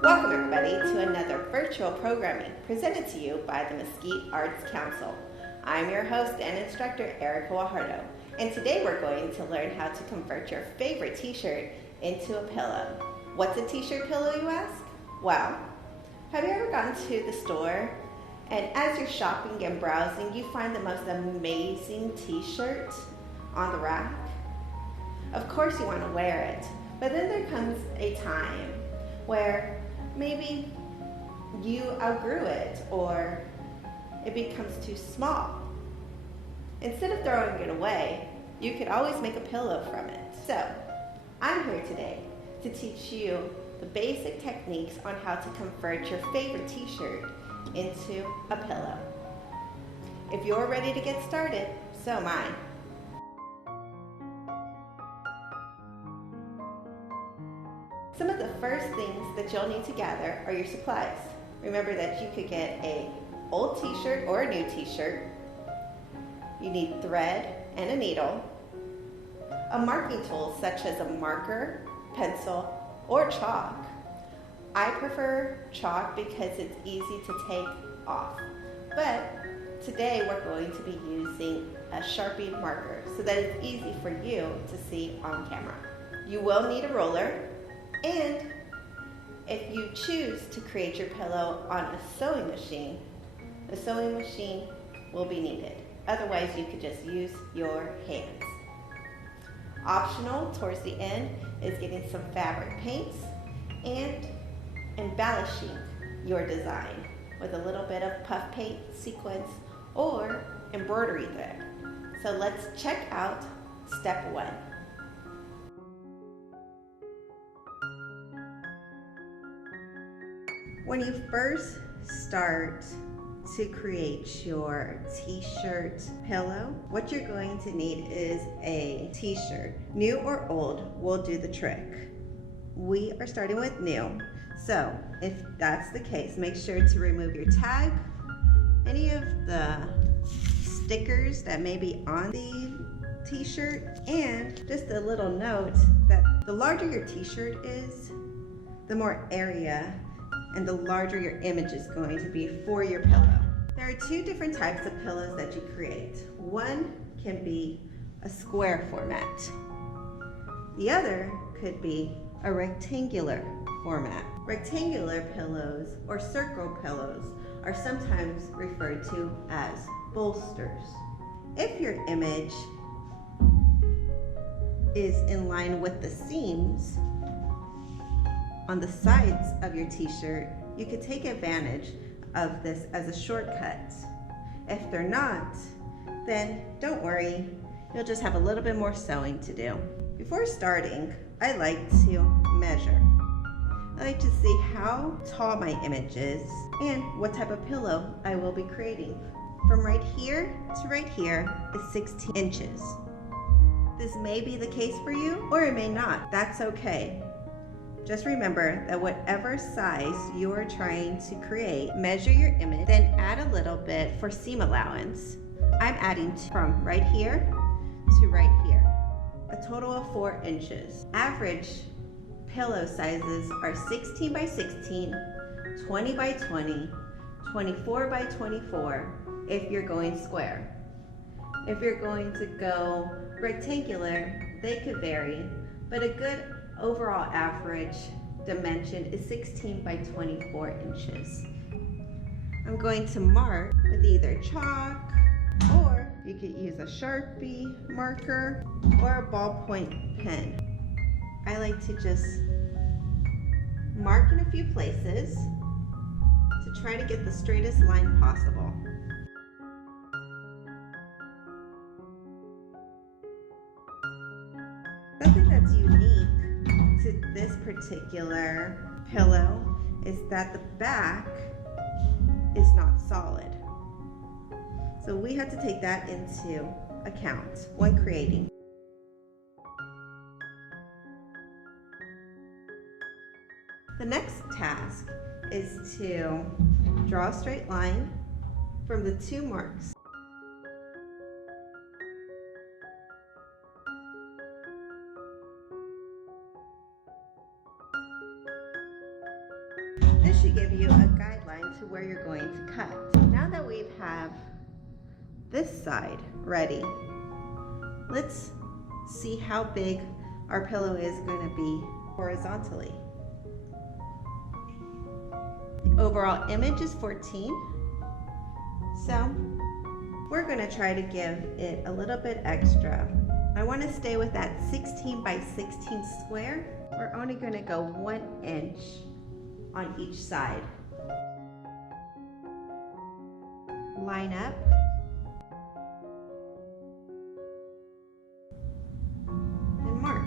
Welcome everybody to another virtual programming presented to you by the Mesquite Arts Council. I'm your host and instructor, Erica Guajardo, and today we're going to learn how to convert your favorite t-shirt into a pillow. What's a t-shirt pillow, you ask? Well, have you ever gone to the store and as you're shopping and browsing, you find the most amazing t-shirt on the rack? Of course you want to wear it, but then there comes a time where maybe you outgrew it or it becomes too small. Instead of throwing it away, you could always make a pillow from it. So, I'm here today to teach you the basic techniques on how to convert your favorite t-shirt into a pillow. If you're ready to get started, so am I. Some of the first things that you'll need to gather are your supplies. Remember that you could get an old t-shirt or a new t-shirt. You need thread and a needle, a marking tool such as a marker, pencil, or chalk. I prefer chalk because it's easy to take off, but today we're going to be using a Sharpie marker so that it's easy for you to see on camera. You will need a roller, and if you choose to create your pillow on a sewing machine, the sewing machine will be needed. Otherwise, you could just use your hands. Optional towards the end is getting some fabric paints and embellishing your design with a little bit of puff paint, sequins, or embroidery thread. So let's check out step 1. When you first start to create your t-shirt pillow, what you're going to need is a t-shirt. New or old will do the trick. We are starting with new. So if that's the case, make sure to remove your tag, any of the stickers that may be on the t-shirt, and just a little note that the larger your t-shirt is, the more area and the larger your image is going to be for your pillow. There are 2 different types of pillows that you create. One can be a square format. The other could be a rectangular format. Rectangular pillows or circle pillows are sometimes referred to as bolsters. If your image is in line with the seams on the sides of your t-shirt, you could take advantage of this as a shortcut. If they're not, then don't worry, you'll just have a little bit more sewing to do. Before starting, I like to measure. I like to see how tall my image is and what type of pillow I will be creating. From right here to right here is 16 inches. This may be the case for you, or it may not. That's okay. Just remember that whatever size you are trying to create, measure your image, then add a little bit for seam allowance. I'm adding from right here to right here, a total of 4 inches. Average pillow sizes are 16 by 16, 20 by 20, 24 by 24 if you're going square. If you're going to go rectangular, they could vary, but a good overall average dimension is 16 by 24 inches. I'm going to mark with either chalk, or you could use a Sharpie marker or a ballpoint pen. I like to just mark in a few places to try to get the straightest line possible. Something that's unique to this particular pillow is that the back is not solid. So we have to take that into account when creating. The next task is to draw a straight line from the 2 marks. This should give you a guideline to where you're going to cut. Now that we have this side ready, let's see how big our pillow is going to be horizontally. The overall image is 14, so we're going to try to give it a little bit extra. I want to stay with that 16 by 16 square. We're only going to go 1 inch on each side. Line up. And mark.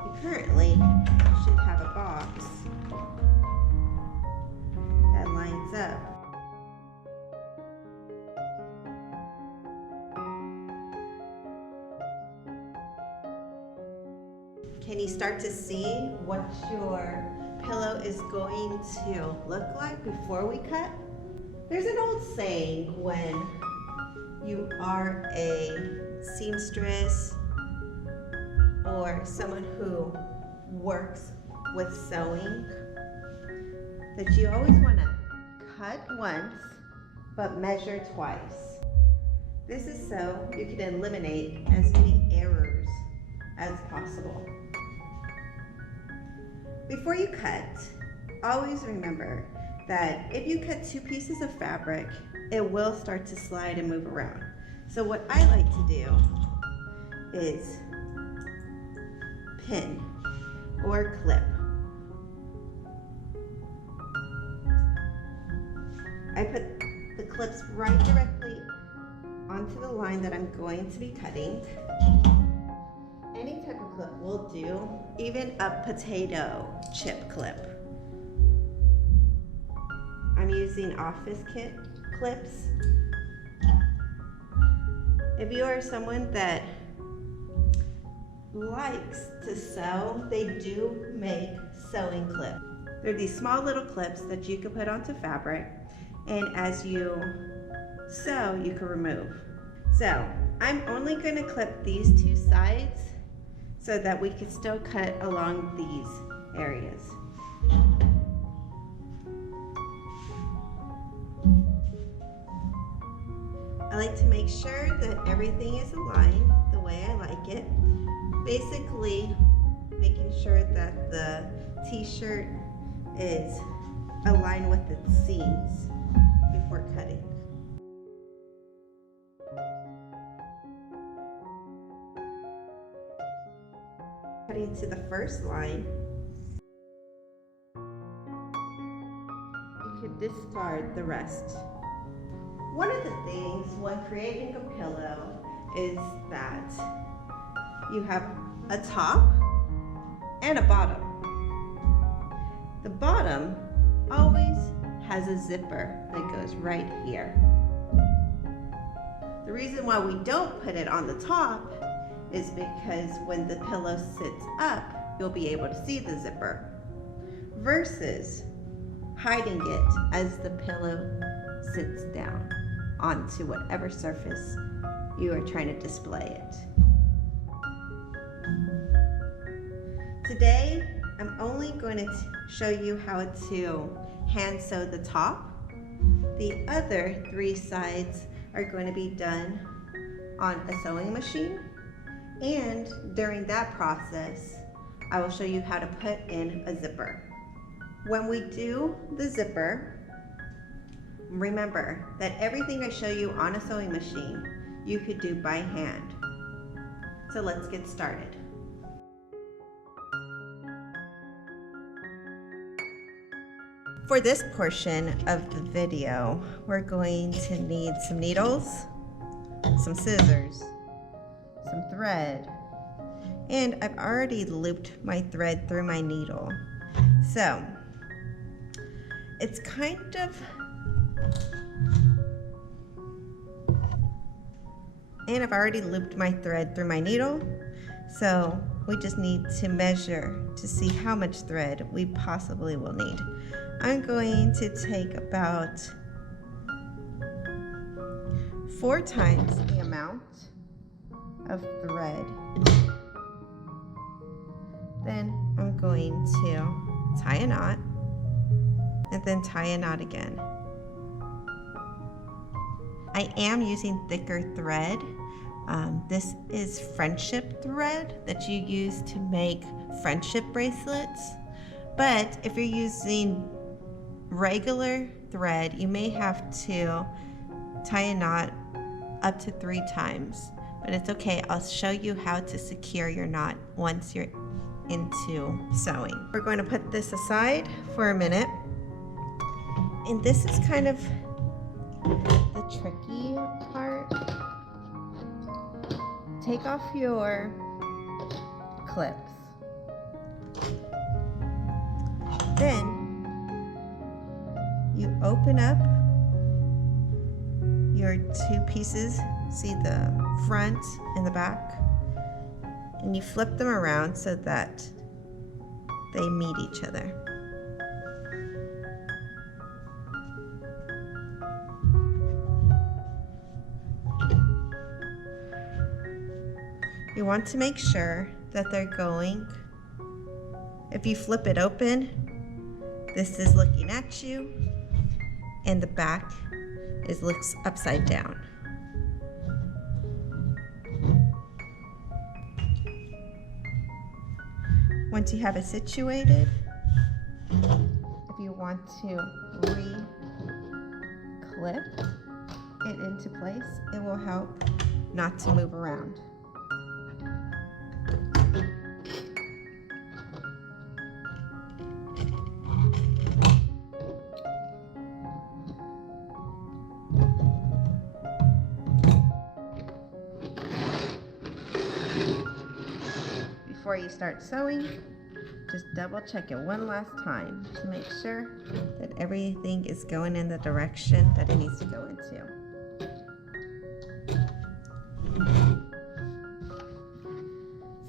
You currently should have a box that lines up. Can you start to see what your pillow is going to look like before we cut? There's an old saying when you are a seamstress or someone who works with sewing, that you always want to cut once but measure twice. This is so you can eliminate as many errors as possible. Before you cut, always remember that if you cut 2 pieces of fabric, it will start to slide and move around. So what I like to do is pin or clip. I put the clips right directly onto the line that I'm going to be cutting. Any type of clip will do, even a potato chip clip. I'm using office kit clips. If you are someone that likes to sew, they do make sewing clips. They're these small little clips that you can put onto fabric, and as you sew, you can remove. So I'm only going to clip these 2 sides so that we can still cut along these areas. I like to make sure that everything is aligned the way I like it. Basically, making sure that the t-shirt is aligned with its seams before cutting. Cutting to the first line, you could discard the rest. One of the things when creating a pillow is that you have a top and a bottom. The bottom always has a zipper that goes right here. The reason why we don't put it on the top is because when the pillow sits up, you'll be able to see the zipper, versus hiding it as the pillow sits down onto whatever surface you are trying to display it. Today, I'm only going to show you how to hand sew the top. The other 3 sides are going to be done on a sewing machine. And during that process, I will show you how to put in a zipper. When we do the zipper, remember that everything I show you on a sewing machine, you could do by hand. So let's get started. For this portion of the video, we're going to need some needles, some scissors, some thread, and I've already looped my thread through my needle. So it's kind of, and I've already looped my thread through my needle, so we just need to measure to see how much thread we possibly will need. I'm going to take about 4 times the amount of thread. Then I'm going to tie a knot and then tie a knot again. I am using thicker thread. This is friendship thread that you use to make friendship bracelets. But if you're using regular thread, you may have to tie a knot up to 3 times. But it's okay, I'll show you how to secure your knot once you're into sewing. We're going to put this aside for a minute. And this is kind of the tricky part. Take off your clips. Then you open up your 2 pieces, see the front and the back, and you flip them around so that they meet each other. You want to make sure that they're going. If you flip it open, this is looking at you, and the back looks upside down. Once you have it situated, if you want to re-clip it into place, it will help not to move around. Before you start sewing, just double check it one last time to make sure that everything is going in the direction that it needs to go into.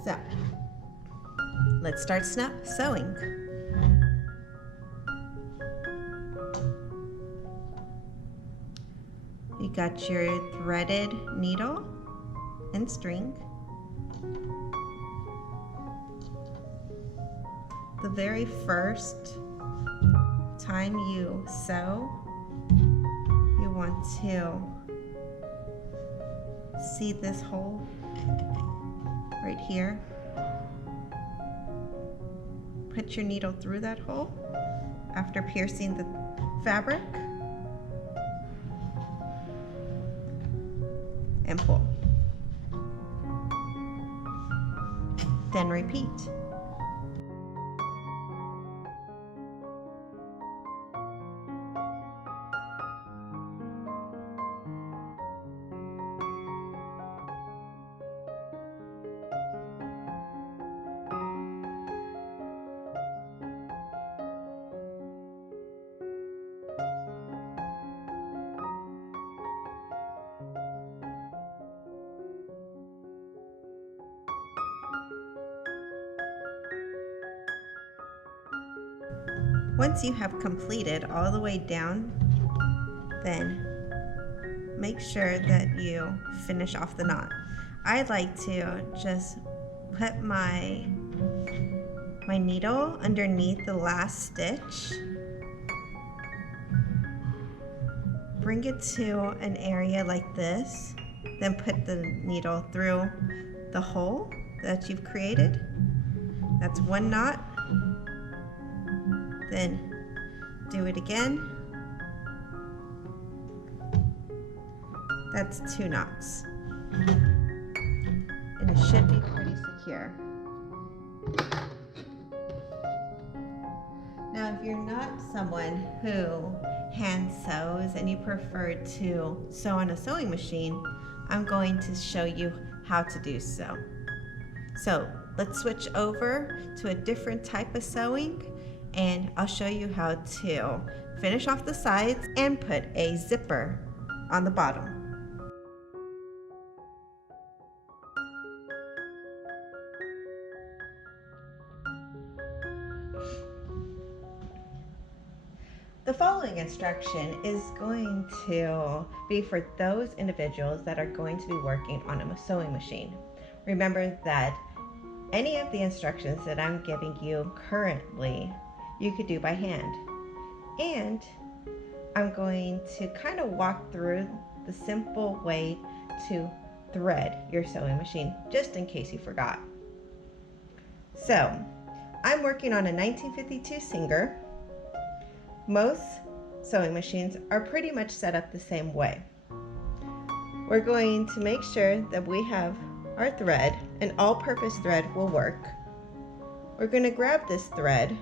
So, let's start sewing. You got your threaded needle and string. The very first time you sew, you want to see this hole right here. Put your needle through that hole after piercing the fabric and pull. Then repeat. Once you have completed all the way down, then make sure that you finish off the knot. I like to just put my needle underneath the last stitch, bring it to an area like this, then put the needle through the hole that you've created. That's 1 knot. Then do it again. That's 2 knots. And it should be pretty secure. Now, if you're not someone who hand sews and you prefer to sew on a sewing machine, I'm going to show you how to do so. So let's switch over to a different type of sewing, and I'll show you how to finish off the sides and put a zipper on the bottom. The following instruction is going to be for those individuals that are going to be working on a sewing machine. Remember that any of the instructions that I'm giving you currently, you could do by hand. And I'm going to kind of walk through the simple way to thread your sewing machine, just in case you forgot. So, I'm working on a 1952 Singer. Most sewing machines are pretty much set up the same way. We're going to make sure that we have our thread. An all-purpose thread will work. We're going to grab this thread,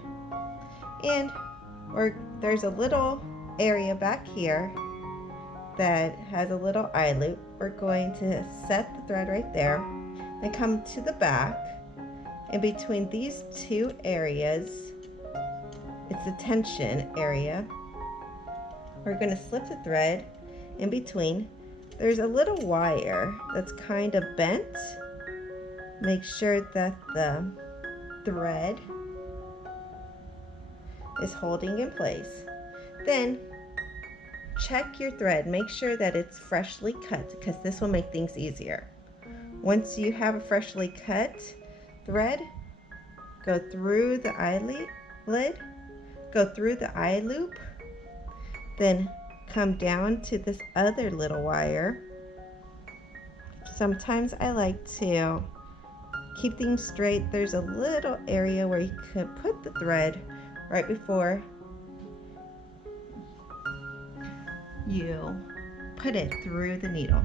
and there's a little area back here that has a little eye loop. We're going to set the thread right there, then come to the back. In between these two areas, it's the tension area. We're going to slip the thread in between. There's a little wire that's kind of bent. Make sure that the thread is holding in place. Then check your thread. Make sure that it's freshly cut, because this will make things easier. Once you have a freshly cut thread, go through the eyelid, go through the eye loop, then come down to this other little wire. Sometimes I like to keep things straight. There's a little area where you could put the thread right before you put it through the needle.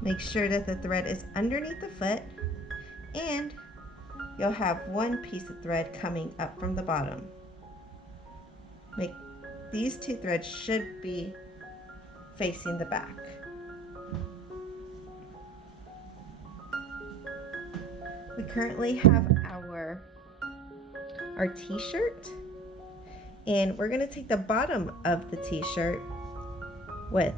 Make sure that the thread is underneath the foot, and you'll have one piece of thread coming up from the bottom. These two threads should be facing the back. We currently have our t-shirt, and we're going to take the bottom of the t-shirt with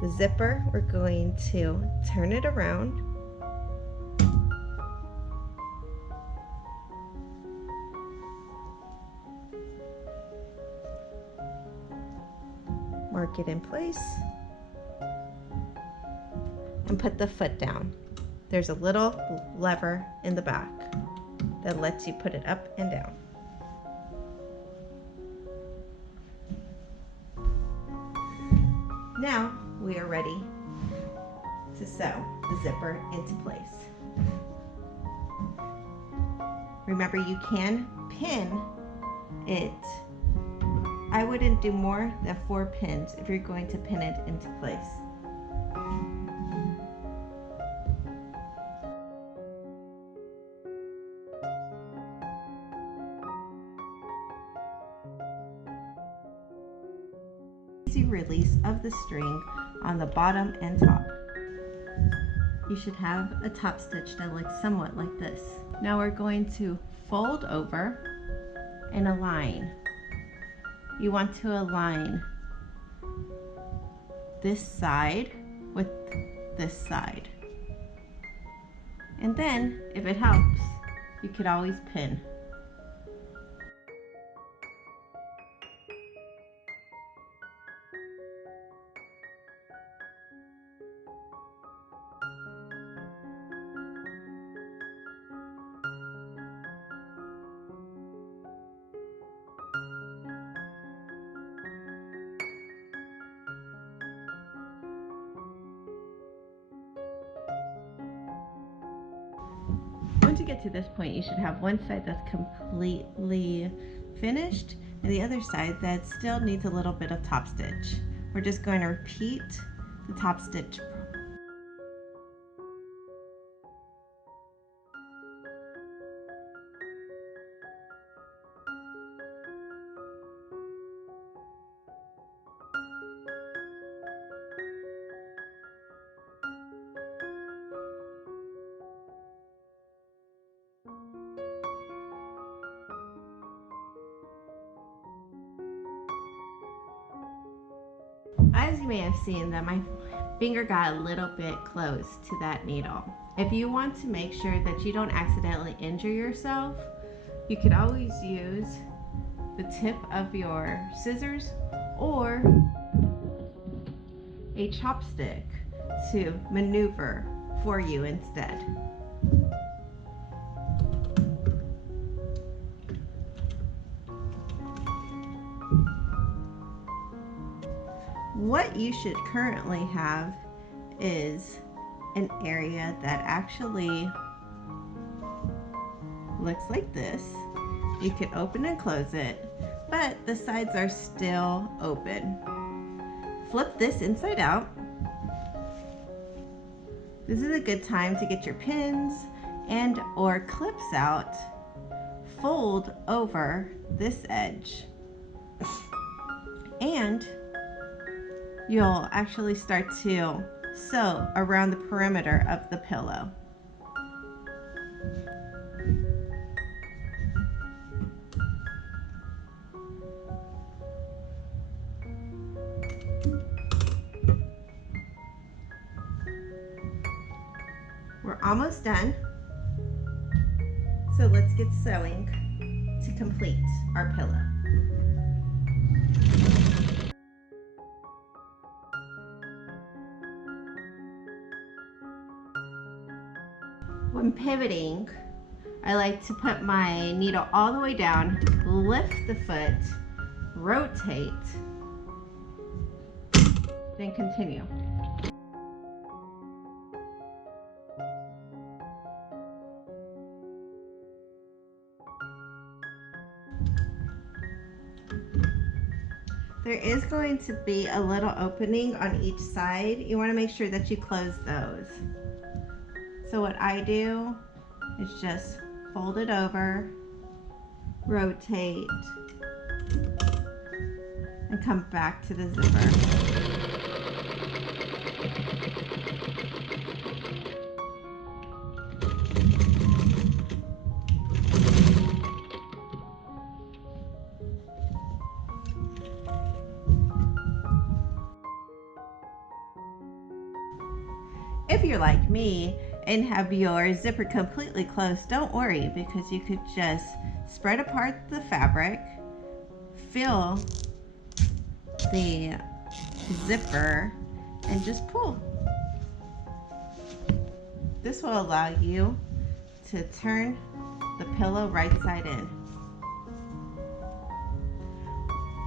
the zipper. We're going to turn it around, mark it in place, and put the foot down. There's a little lever in the back that lets you put it up and down. Now we are ready to sew the zipper into place. Remember, you can pin it. I wouldn't do more than 4 pins if you're going to pin it into place. Easy release of the string on the bottom and top. You should have a top stitch that looks somewhat like this. Now we're going to fold over and align. You want to align this side with this side. And then, if it helps, you could always pin. Once you get to this point, you should have one side that's completely finished and the other side that still needs a little bit of top stitch. We're just going to repeat the top stitch. As you may have seen, that my finger got a little bit close to that needle. If you want to make sure that you don't accidentally injure yourself, you could always use the tip of your scissors or a chopstick to maneuver for you instead. What you should currently have is an area that actually looks like this. You can open and close it, but the sides are still open. Flip this inside out. This is a good time to get your pins and or clips out. Fold over this edge and you'll actually start to sew around the perimeter of the pillow. We're almost done, so let's get sewing to complete our pillow. When pivoting, I like to put my needle all the way down, lift the foot, rotate, then continue. There is going to be a little opening on each side. You want to make sure that you close those. So what I do is just fold it over, rotate, and come back to the zipper. If you're like me and have your zipper completely closed, don't worry, because you could just spread apart the fabric, fill the zipper, and just pull. This will allow you to turn the pillow right side in.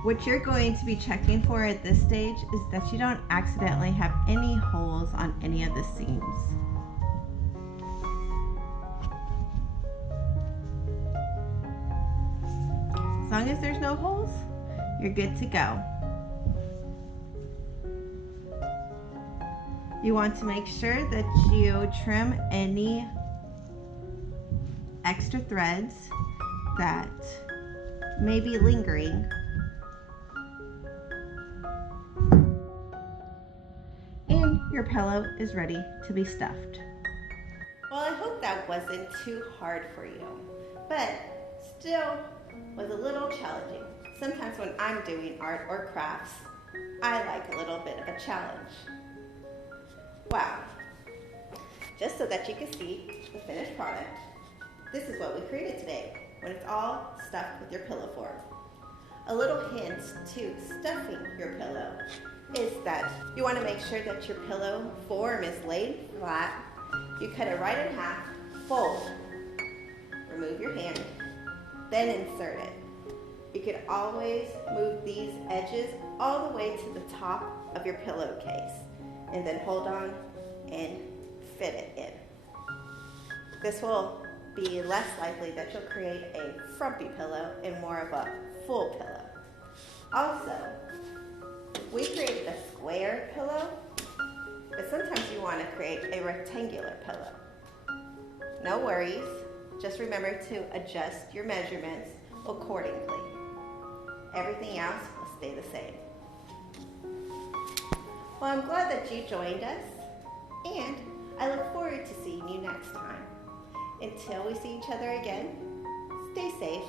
What you're going to be checking for at this stage is that you don't accidentally have any holes on any of the seams. As long as there's no holes, you're good to go. You want to make sure that you trim any extra threads that may be lingering. And your pillow is ready to be stuffed. Well, I hope that wasn't too hard for you, but still was a little challenging. Sometimes when I'm doing art or crafts, I like a little bit of a challenge. Wow. Just so that you can see the finished product, this is what we created today when it's all stuffed with your pillow form. A little hint to stuffing your pillow is that you want to make sure that your pillow form is laid flat. You cut it right in half, fold, remove your hand, then insert it. You can always move these edges all the way to the top of your pillowcase and then hold on and fit it in. This will be less likely that you'll create a frumpy pillow and more of a full pillow. Also, we created a square pillow, but sometimes you want to create a rectangular pillow. No worries, just remember to adjust your measurements accordingly. Everything else will stay the same. Well, I'm glad that you joined us, and I look forward to seeing you next time. Until we see each other again, stay safe